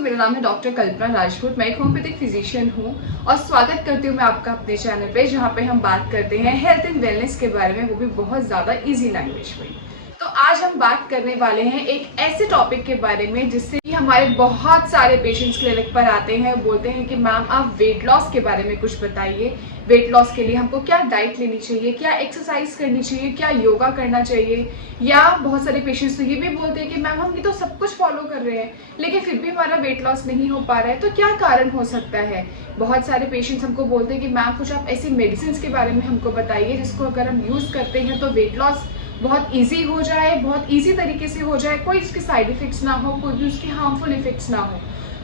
मेरा नाम है डॉक्टर कल्पना राजपूत। मैं एक होम्योपैथिक फिजिशियन हूँ और स्वागत करती हूँ मैं आपका अपने चैनल पे, जहाँ पे हम बात करते हैं हेल्थ एंड वेलनेस के बारे में, वो भी बहुत ज़्यादा इजी लैंग्वेज में। तो आज हम बात करने वाले हैं एक ऐसे टॉपिक के बारे में जिससे कि हमारे बहुत सारे पेशेंट्स क्लिनिक पर आते हैं, बोलते हैं कि मैम आप वेट लॉस के बारे में कुछ बताइए। वेट लॉस के लिए हमको क्या डाइट लेनी चाहिए, क्या एक्सरसाइज करनी चाहिए, क्या योगा करना चाहिए। या बहुत सारे पेशेंट्स तो ये भी बोलते हैं कि मैम हम ये तो सब कुछ फॉलो कर रहे हैं लेकिन फिर भी हमारा वेट लॉस नहीं हो पा रहा है, तो क्या कारण हो सकता है। बहुत सारे पेशेंट्स हमको बोलते हैं कि मैम कुछ आप ऐसी मेडिसिन के बारे में हमको बताइए जिसको अगर हम यूज़ करते हैं तो वेट लॉस बहुत इजी हो जाए, बहुत इजी तरीके से हो जाए, कोई उसके साइड इफ़ेक्ट्स ना हो, कोई भी उसके हार्मफुल इफ़ेक्ट्स ना हो।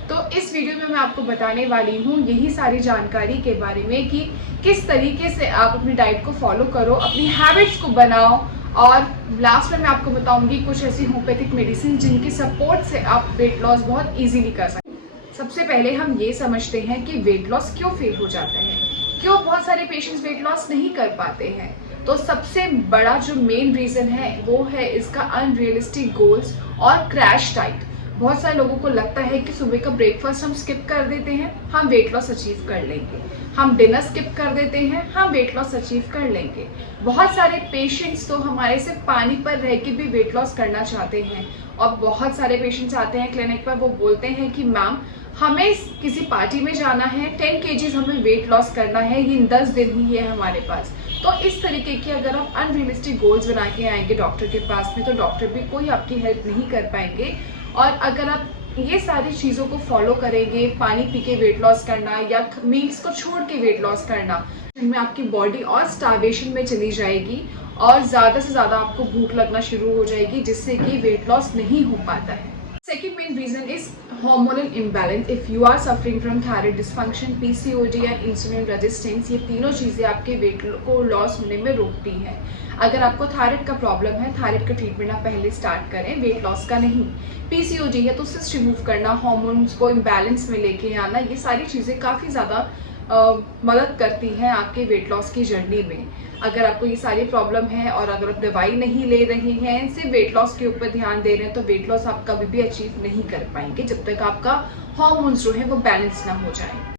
तो इस वीडियो में मैं आपको बताने वाली हूँ यही सारी जानकारी के बारे में कि किस तरीके से आप अपनी डाइट को फॉलो करो, अपनी हैबिट्स को बनाओ, और लास्ट में मैं आपको बताऊंगी कुछ ऐसी होम्योपैथिक मेडिसिन जिनके सपोर्ट से आप वेट लॉस बहुत इजीली कर सकते हैं। सबसे पहले हम ये समझते हैं कि वेट लॉस क्यों फेल हो जाता है, क्यों बहुत सारे पेशेंट्स वेट लॉस नहीं कर पाते हैं। तो सबसे बड़ा जो मेन रीज़न है वो है इसका अनरियलिस्टिक गोल्स और क्रैश डाइट। बहुत सारे लोगों को लगता है कि सुबह का ब्रेकफास्ट हम स्किप कर देते हैं, हम वेट लॉस अचीव कर लेंगे। हम डिनर स्किप कर देते हैं, हम वेट लॉस अचीव कर लेंगे। बहुत सारे पेशेंट्स तो हमारे से पानी पर रह के भी वेट लॉस करना चाहते हैं, और बहुत सारे पेशेंट्स आते हैं क्लिनिक पर, वो बोलते हैं कि मैम हमें किसी पार्टी में जाना है, 10 kgs हमें वेट लॉस करना है, ये 10 दिन ही है हमारे पास। तो इस तरीके की अगर आप अनरियलिस्टिक गोल्स बना के आएंगे डॉक्टर के पास में, तो डॉक्टर भी कोई आपकी हेल्प नहीं कर पाएंगे। और अगर आप ये सारी चीज़ों को फॉलो करेंगे, पानी पी के वेट लॉस करना या मील्स को छोड़ के वेट लॉस करना, इनमें आपकी बॉडी और स्टार्वेशन में चली जाएगी और ज़्यादा से ज़्यादा आपको भूख लगना शुरू हो जाएगी, जिससे कि वेट लॉस नहीं हो पाता है। Second main reason is hormonal imbalance. If you are suffering from thyroid dysfunction, PCOD या insulin resistance, ये तीनों चीज़ें आपके वेट को लॉस होने में रोकती हैं। अगर आपको थायराइड का प्रॉब्लम है, थायराइड का ट्रीटमेंट आप पहले स्टार्ट करें, वेट लॉस का नहीं। PCOD है तो सिस्ट रिमूव करना, हार्मोन्स को इम्बैलेंस में लेके आना, ये सारी चीज़ें काफ़ी ज़्यादा मदद करती हैं आपके वेट लॉस की जर्नी में। अगर आपको ये सारी प्रॉब्लम है और अगर आप दवाई नहीं ले रहे हैं, सिर्फ वेट लॉस के ऊपर ध्यान दे रहे हैं, तो वेट लॉस आप कभी भी अचीव नहीं कर पाएंगे जब तक आपका हार्मोन्स जो है वो बैलेंस ना हो जाए।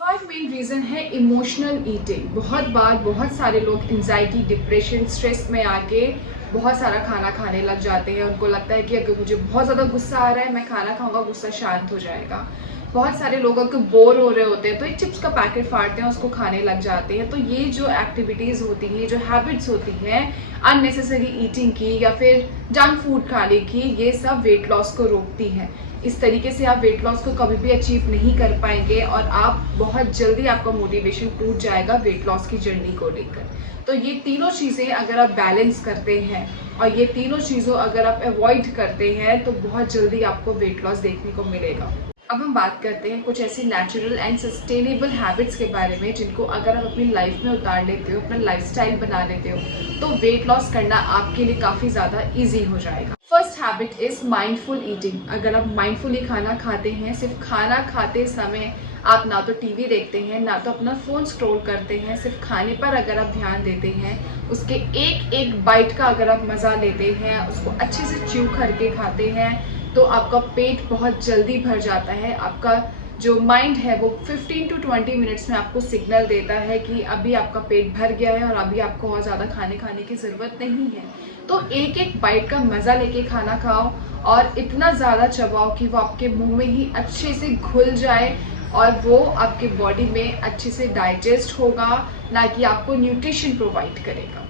थर्ड मेन रीज़न है इमोशनल ईटिंग। बहुत बार बहुत सारे लोग एंजाइटी, डिप्रेशन, स्ट्रेस में आके बहुत सारा खाना खाने लग जाते हैं। उनको लगता है कि अगर मुझे बहुत ज़्यादा गुस्सा आ रहा है, मैं खाना खाऊंगा, गुस्सा शांत हो जाएगा। बहुत सारे लोग अगर बोर हो रहे होते हैं तो एक चिप्स का पैकेट फाड़ते हैं, उसको खाने लग जाते हैं। तो ये जो एक्टिविटीज़ होती हैं, जो हैबिट्स होती हैं अननेसेसरी ईटिंग की या फिर जंक फूड खाने की, ये सब वेट लॉस को रोकती हैं। इस तरीके से आप वेट लॉस को कभी भी अचीव नहीं कर पाएंगे और आप बहुत जल्दी आपका मोटिवेशन टूट जाएगा वेट लॉस की जर्नी को लेकर। तो ये तीनों चीज़ें अगर आप बैलेंस करते हैं और ये तीनों चीज़ों अगर आप अवॉइड करते हैं तो बहुत जल्दी आपको वेट लॉस देखने को मिलेगा। अब हम बात करते हैं कुछ ऐसी नेचुरल एंड सस्टेनेबल हैबिट्स के बारे में जिनको अगर आप अपनी लाइफ में उतार लेते हो, अपना लाइफस्टाइल बना लेते हो, तो वेट लॉस करना आपके लिए काफ़ी ज़्यादा इजी हो जाएगा। First habit is mindful eating. अगर आप माइंडफुली खाना खाते हैं, सिर्फ खाना खाते समय आप ना तो टीवी देखते हैं, ना तो अपना फ़ोन स्क्रॉल करते हैं, सिर्फ खाने पर अगर आप ध्यान देते हैं, उसके एक एक बाइट का अगर आप मज़ा लेते हैं, उसको अच्छे से च्यू करके खाते हैं, तो आपका पेट बहुत जल्दी भर जाता है। आपका जो माइंड है वो 15 to 20 मिनट्स में आपको सिग्नल देता है कि अभी आपका पेट भर गया है और अभी आपको और ज़्यादा खाने की ज़रूरत नहीं है। तो एक एक बाइट का मज़ा लेके खाना खाओ और इतना ज़्यादा चबाओ कि वो आपके मुंह में ही अच्छे से घुल जाए और वो आपके बॉडी में अच्छे से डाइजेस्ट होगा, ना कि आपको न्यूट्रिशन प्रोवाइड करेगा।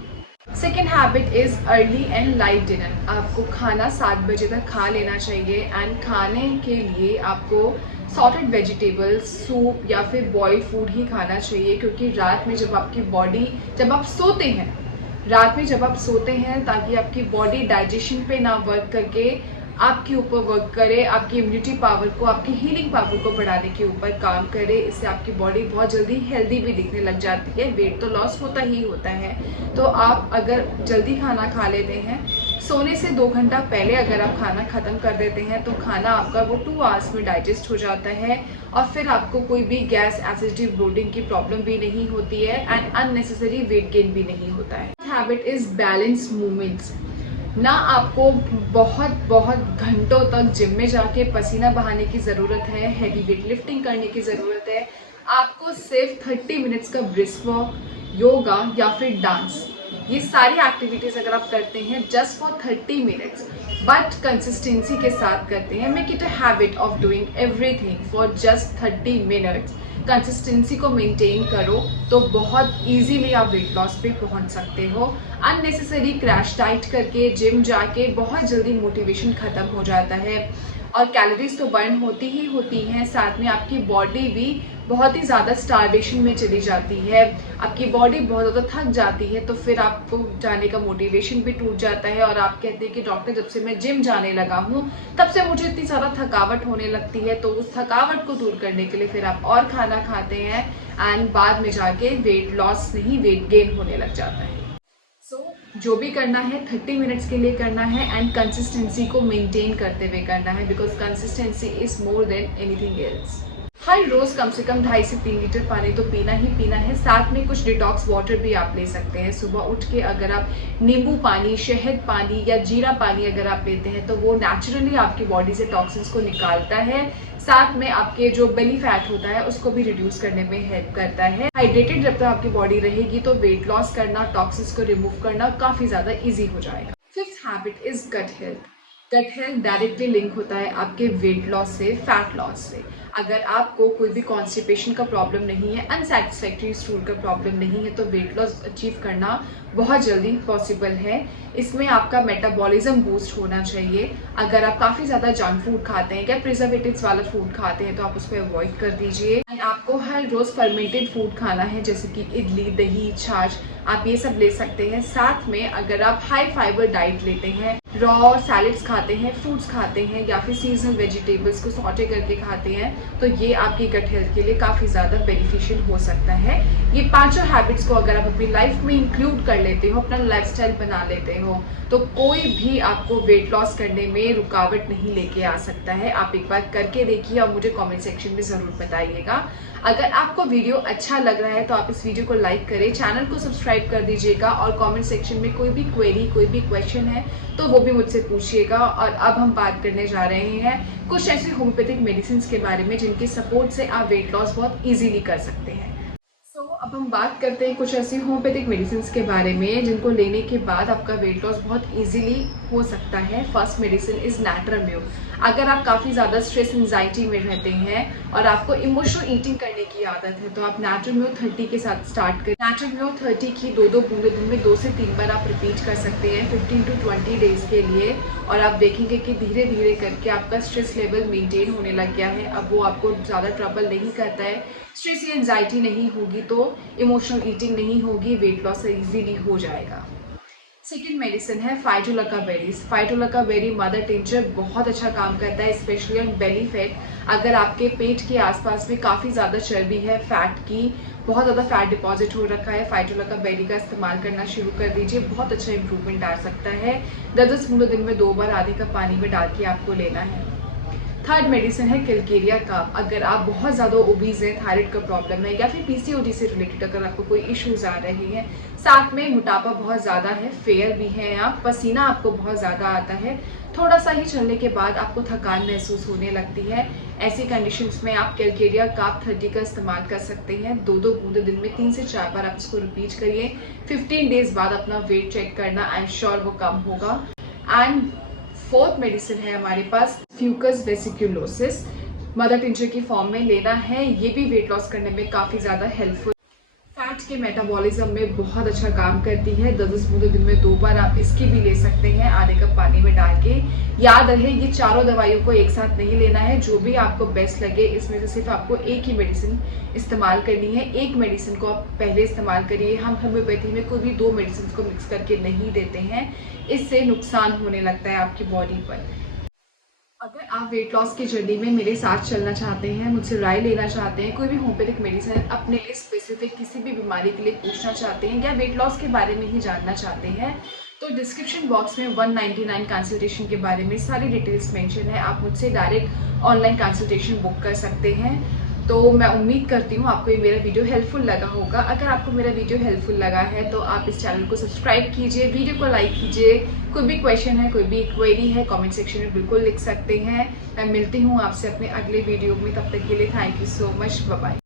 Second habit is early and light dinner. आपको खाना 7 बजे तक खा लेना चाहिए एंड खाने के लिए आपको सॉर्टेड वेजिटेबल्स, सूप या फिर बॉइल्ड फूड ही खाना चाहिए, क्योंकि रात में जब आपकी बॉडी, जब आप सोते हैं, रात में जब आप सोते हैं ताकि आपकी बॉडी डाइजेशन पे ना वर्क करके आपके ऊपर वर्क करे, आपकी इम्यूनिटी पावर को, आपकी हीलिंग पावर को बढ़ाने के ऊपर काम करे। इससे आपकी बॉडी बहुत जल्दी हेल्दी भी दिखने लग जाती है। वेट तो लॉस होता ही होता है। तो आप अगर जल्दी खाना खा लेते हैं, सोने से 2 घंटा पहले अगर आप खाना ख़त्म कर देते हैं, तो खाना आपका वो 2 आवर्स में डाइजेस्ट हो जाता है और फिर आपको कोई भी गैस, एसिडिटी, ब्लोटिंग की प्रॉब्लम भी नहीं होती है एंड अननेसेसरी वेट गेन भी नहीं होता है। Habit is balance movements. ना आपको बहुत बहुत घंटों तक जिम में जाके पसीना बहाने की ज़रूरत है, हैवी वेट लिफ्टिंग करने की ज़रूरत है। आपको सिर्फ 30 मिनट्स का ब्रिस्क वॉक, योगा या फिर डांस, ये सारी एक्टिविटीज़ अगर आप करते हैं just for 30 minutes but consistency के साथ करते हैं, make it a habit of doing everything for just 30 minutes, consistency को मेंटेन करो तो बहुत इजीली आप वेट लॉस पे पहुंच सकते हो। अननेसेसरी क्रैश डाइट करके जिम जाके बहुत जल्दी मोटिवेशन ख़त्म हो जाता है और कैलोरीज तो बर्न होती ही होती हैं, साथ में आपकी बॉडी भी बहुत ही ज़्यादा स्टारवेशन में चली जाती है, आपकी बॉडी बहुत ज़्यादा थक जाती है, तो फिर आपको जाने का मोटिवेशन भी टूट जाता है और आप कहते हैं कि डॉक्टर जब से मैं जिम जाने लगा हूँ तब से मुझे इतनी ज़्यादा थकावट होने लगती है। तो उस थकावट को दूर करने के लिए फिर आप और खाना खाते हैं एंड बाद में जाके वेट लॉस नहीं वेट गेन होने लग जाता है। जो भी करना है 30 मिनट्स के लिए करना है एंड कंसिस्टेंसी को मेंटेन करते हुए करना है, because consistency is more than anything else. हर रोज़ कम से कम 2.5 से 3 लीटर पानी तो पीना ही पीना है, साथ में कुछ डिटॉक्स वाटर भी आप ले सकते हैं। सुबह उठ के अगर आप नींबू पानी, शहद पानी या जीरा पानी अगर आप लेते हैं तो वो नेचुरली आपकी बॉडी से टॉक्सिन्स को निकालता है, साथ में आपके जो बेली फैट होता है उसको भी रिड्यूस करने में हेल्प करता है। हाइड्रेटेड जब तक आपकी बॉडी रहेगी तो वेट लॉस करना, टॉक्सिन्स को रिमूव करना काफ़ी ज़्यादा ईजी हो जाएगा। Fifth habit is gut health. Gut health directly link होता है आपके वेट लॉस से, फैट लॉस से। अगर आपको कोई भी कॉन्स्टिपेशन का प्रॉब्लम नहीं है, अनसेटिस्फैक्ट्री स्टूल का प्रॉब्लम नहीं है, तो वेट लॉस अचीव करना बहुत जल्दी पॉसिबल है। इसमें आपका मेटाबॉलिज्म बूस्ट होना चाहिए। अगर आप काफ़ी ज़्यादा जंक फूड खाते हैं या प्रिजर्वेटिव्स वाला फूड खाते हैं तो आप उसको अवॉइड कर दीजिए। एंड आपको हर रोज़ फर्मेंटेड फूड खाना है, जैसे कि इडली, दही, छाछ, आप ये सब ले सकते हैं। साथ में अगर आप हाई फाइबर डाइट लेते हैं, रॉ सैलेड्स खाते हैं, फ्रूट्स खाते हैं या फिर सीजनल वेजिटेबल्स को सॉटे करके खाते हैं, तो ये आपकी गट हेल्थ के लिए काफ़ी ज़्यादा बेनिफिशियल हो सकता है। ये पांचों हैबिट्स को अगर आप अपनी लाइफ में इंक्लूड कर लेते हो, अपना लाइफस्टाइल बना लेते हो, तो कोई भी आपको वेट लॉस करने में रुकावट नहीं लेके आ सकता है। आप एक बार करके देखिए और मुझे कमेंट सेक्शन में ज़रूर बताइएगा। अगर आपको वीडियो अच्छा लग रहा है तो आप इस वीडियो को लाइक करें, चैनल को सब्सक्राइब कर दीजिएगा और कमेंट सेक्शन में कोई भी क्वेरी, कोई भी क्वेश्चन है तो वो भी मुझसे पूछिएगा। और अब हम बात करने जा रहे हैं कुछ ऐसे होम्योपैथिक मेडिसिन के बारे में जिनके सपोर्ट से आप वेट लॉस बहुत ईजीली कर सकते हैं। अब हम बात करते हैं कुछ ऐसी होम्योपैथिक मेडिसिन के बारे में जिनको लेने के बाद आपका वेट लॉस बहुत इजीली हो सकता है। First medicine is natrum mur. अगर आप काफ़ी ज़्यादा स्ट्रेस एंजाइटी में रहते हैं और आपको इमोशनल ईटिंग करने की आदत है तो आप नैट्रोम्यू 30 के साथ स्टार्ट करें। नैट्रोम्यू 30 की 2-2 बूंदें दिन में 2 से 3 बार आप रिपीट कर सकते हैं 15 to 20 डेज के लिए, और आप देखेंगे कि धीरे धीरे करके आपका स्ट्रेस लेवल मेंटेन होने लग गया है। अब वो आपको ज़्यादा ट्रबल नहीं करता है, स्ट्रेस या एंजाइटी नहीं होगी तो इमोशनल ईटिंग नहीं होगी, वेट लॉस इजीली हो जाएगा। सेकेंड मेडिसिन है फाइटोलुका बेरीज। फाइटोलुका बेरी मदर टिंचर बहुत अच्छा काम करता है, स्पेशली ऑन बेली फैट। अगर आपके पेट के आसपास में काफ़ी ज़्यादा चर्बी है, फैट की बहुत ज़्यादा फैट डिपॉजिट हो रखा है, फाइटोलुका बेरी का इस्तेमाल करना शुरू कर दीजिए, बहुत अच्छा इंप्रूवमेंट आ सकता है। 10 बूंद दिन में 2 बार आधे कप पानी में डाल के आपको लेना है। थर्ड मेडिसिन है किलकेरिया का। अगर आप बहुत ज़्यादा ओबीज हैं, थायराइड का प्रॉब्लम है या फिर पीसीओडी से रिलेटेड अगर आपको कोई इश्यूज आ रहे हैं, साथ में मोटापा बहुत ज़्यादा है, फेयर भी है आप, पसीना आपको बहुत ज़्यादा आता है, थोड़ा सा ही चलने के बाद आपको थकान महसूस होने लगती है, ऐसी कंडीशंस में आप किलकेरिया काप 30 का इस्तेमाल कर सकते हैं। 2-2 बूंदे दिन में 3 से 4 बार आप इसको रिपीट करिए। 15 डेज बाद अपना वेट चेक करना, आई एम श्योर वो कम होगा। एंड फोर्थ मेडिसिन है हमारे पास फ्यूकस वेसिकुलोसिस। मदर टिंचर की फॉर्म में लेना है, ये भी वेट लॉस करने में काफ़ी ज़्यादा हेल्पफुल, फैट के मेटाबॉलिज्म में बहुत अच्छा काम करती है। 10 बूंदे दिन में 2 बार आप इसकी भी ले सकते हैं आधे कप पानी में डाल के। याद रहे ये चारों दवाइयों को एक साथ नहीं लेना है, जो भी आपको बेस्ट लगे इसमें से सिर्फ आपको एक ही मेडिसिन इस्तेमाल करनी है। एक मेडिसिन को आप पहले इस्तेमाल करिए। हम होम्योपैथी में कोई भी 2 मेडिसिन को मिक्स करके नहीं देते हैं, इससे नुकसान होने लगता है आपकी बॉडी पर। अगर आप वेट लॉस की जर्नी में मेरे साथ चलना चाहते हैं, मुझसे राय लेना चाहते हैं, कोई भी होम्योपैथिक मेडिसिन अपने लिए स्पेसिफिक किसी भी बीमारी के लिए पूछना चाहते हैं या वेट लॉस के बारे में ही जानना चाहते हैं, तो डिस्क्रिप्शन बॉक्स में 199 कंसल्टेशन के बारे में सारी डिटेल्स मेंशन है। आप मुझसे डायरेक्ट ऑनलाइन कंसल्टेशन बुक कर सकते हैं। तो मैं उम्मीद करती हूँ आपको ये मेरा वीडियो हेल्पफुल लगा होगा। अगर आपको मेरा वीडियो हेल्पफुल लगा है तो आप इस चैनल को सब्सक्राइब कीजिए, वीडियो को लाइक कीजिए। कोई भी क्वेश्चन है, कोई भी क्वेरी है, कमेंट सेक्शन में बिल्कुल लिख सकते हैं। मैं मिलती हूँ आपसे अपने अगले वीडियो में, तब तक के लिए thank you so much, bye bye.